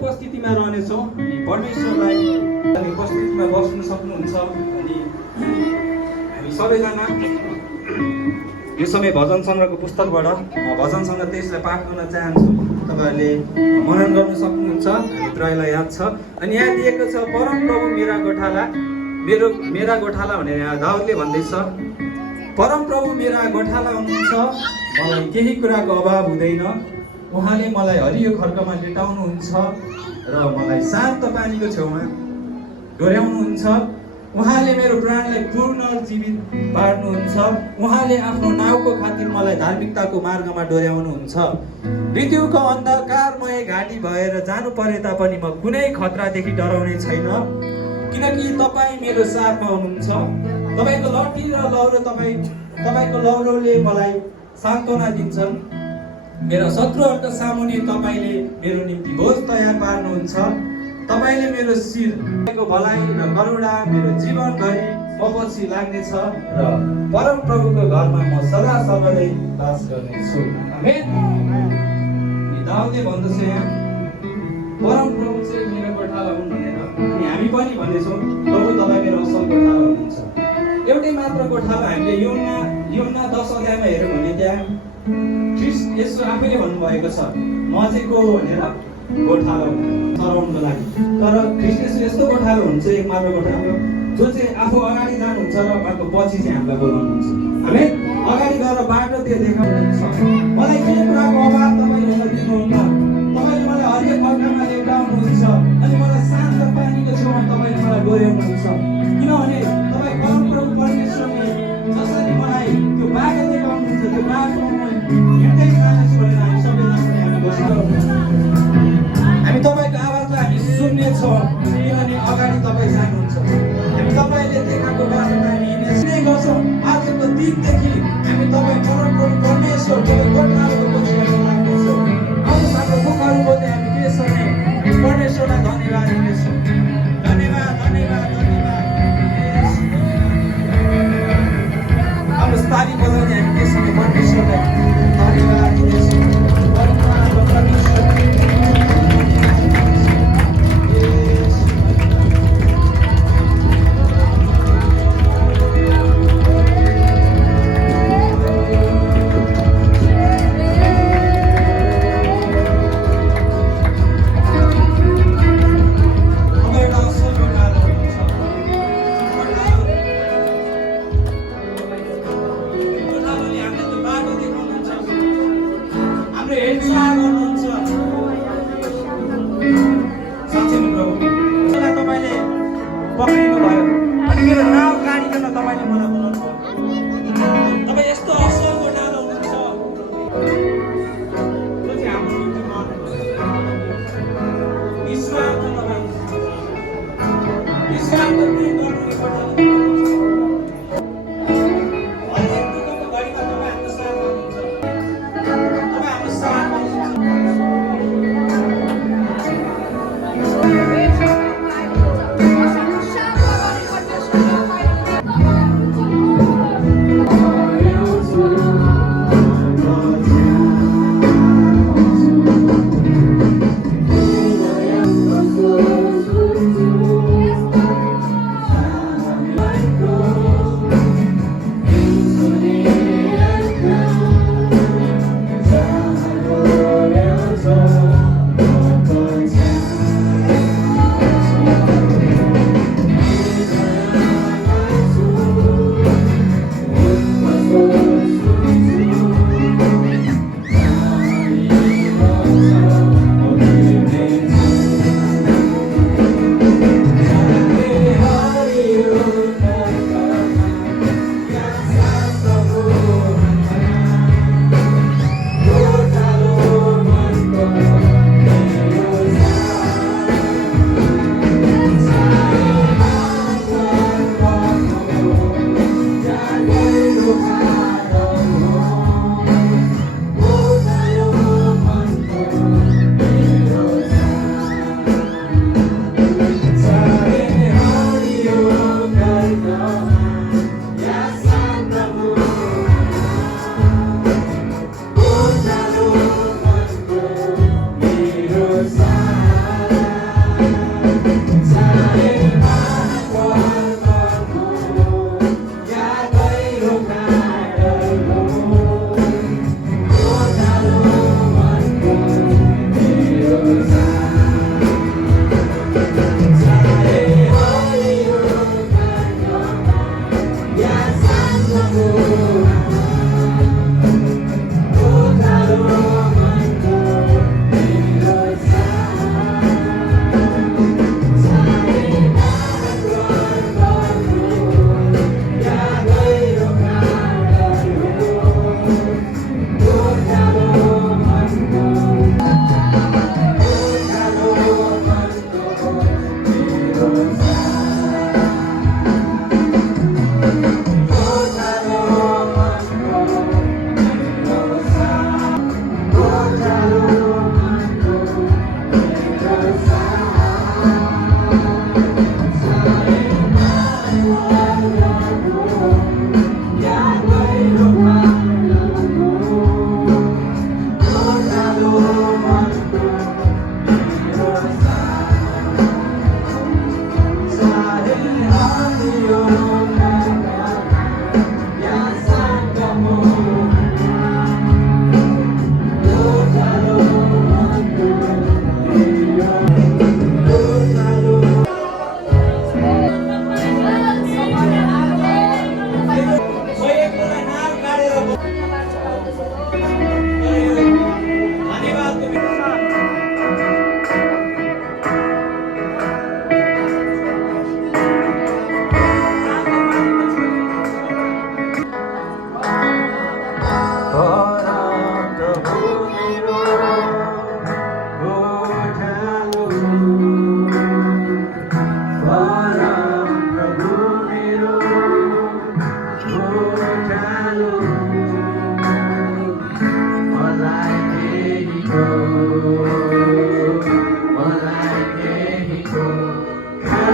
उपस्थितिमा रहनेछौँ। अनि परमेश्वरलाई हामी उपस्थितिमा बस्न सक्नुहुन्छ। अनि हामी सबैजना यो समय भजन सङ्ग्रहको पुस्तकबाट भजन सङ्ग्रह 23 लाई पाठ गर्न चाहन्छु। तपाईँहरूले मनन गर्न सक्नुहुन्छ, हामी त्रयलाई याद छ। अनि यहाँ दिएको छ, परम प्रभु मेरा गोठाला, मेरा गोठाला भनेर यहाँ दाउदले भन्दैछ। परम प्रभु मेरा गोठाला हुनुहुन्छ, मलाई केही कुराको अभाव हुँदैन। उहाँले मलाई हरियो खड्कामा लिटाउनुहुन्छ र मलाई शान्त पानीको छेउमा डोर्याउनुहुन्छ। उहाँले मेरो प्राणलाई पुनर्जीवित पार्नुहुन्छ। उहाँले आफ्नो नाउँको खातिर मलाई धार्मिकताको मार्गमा डोर्याउनुहुन्छ। मृत्युको अन्धकारमय घाटी भएर जानु परे तापनि म कुनै खतरादेखि डराउने छैन, किनकि तपाईँ मेरो साथमा हुनुहुन्छ। तपाईँको लट्ठी र लौरो तपाईँको लौरोले मलाई सान्त्वना दिन्छन्। मेरा शत्रुहरूको सामुन्ने तपाईँले मेरो निम्ति भोज तयार पार्नुहुन्छ। तपाईँले मेरो शिर, तपाईँको भलाइ र करुणा मेरो जीवनभरि पछि लाग्नेछ र परम प्रभुको घरमा म सदा सर्वदै बास गर्नेछु। आमेन। दाउदले भन्दछ यहाँ परम प्रभु चाहिँ मेरो गोठाला हुन् भनेर। अनि हामी पनि भन्दैछौँ प्रभु तपाईँ मेरो असल गोठाला हुनुहुन्छ। एउटै मात्र गोठाला हामीले योना 10 अध्यायमा हेऱ्यौँ भने त्यहाँ ख्रीष्ट येशू आफैले भन्नुभएको छ, म चाहिँ को हो भनेर गोठालो चराउनको लागि। तर ख्रीष्ट येशू यस्तो गोठालो हुन्छ, एक मात्र गोठालो जो चाहिँ आफू अगाडि जानुहुन्छ र उहाँको पछि चाहिँ हामीलाई बोलाउनुहुन्छ। हामी अगाडि गएर बाटो त्यो देखाउनुहुन्छ। मलाई केही कुराको अभाव तपाईँले दिनुहुन्न। तपाईँले मलाई हरियो खड्कामा लिटाउनुहुन्छ अनि मलाई शान्त पानीको छेउमा तपाईँले मलाई डोर्याउनुहुन्छ। किनभने तपाईँ परमप्रभु परमेश्वरले जसरी मलाई त्यो बाटो देखाउनुहुन्छ, त्यो बाटोमा हिँड्दै जानेछु भनेर हामी सबैजनाले हामी घोषणा गर्छौँ। हामी तपाईँको आवाजलाई हामी सुन्नेछौँ, किनभने अगाडि तपाईँ जानुहुन्छ। हामी तपाईँले देखाएको बाटोमा हामी हिँड्ने गर्छौँ। आजको दिनदेखि हामी तपाईँ परमप्रभु परमेश्वर तपाईँ गोठालोको पछिबाट लाग्नेछौँ। आउनुहोस् हाम्रो मुखहरू बोल्दै हामी त्यसरी परमेश्वरलाई धन्यवाद दिनेछौँ। धन्यवाद धन्यवाद धन्यवाद। आउनुहोस् ताली बजाउँदै हामी त्यसरी परमेश्वरलाई धन्यवाद दिनेछौँ। पक्रिनु भयो अनि मेरो नाउँ गाडिकन तपाईँले मलाई बोलाउनु भयो। तपाईँ यस्तो असल गोठालो हुनुहुन्छ जो चाहिँ हाम्रो निम्ति मर्नुभयो। निस्वार्थ तपाईँ निस्वार्थ प्रेम गर्नुहुने गोठालो हरेक दुःखको घडीमा तपाईँ हाम्रो साथमा हुनुहुन्छ। तपाईँ हाम्रो साथमा हुनुहुन्छ।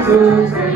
Oh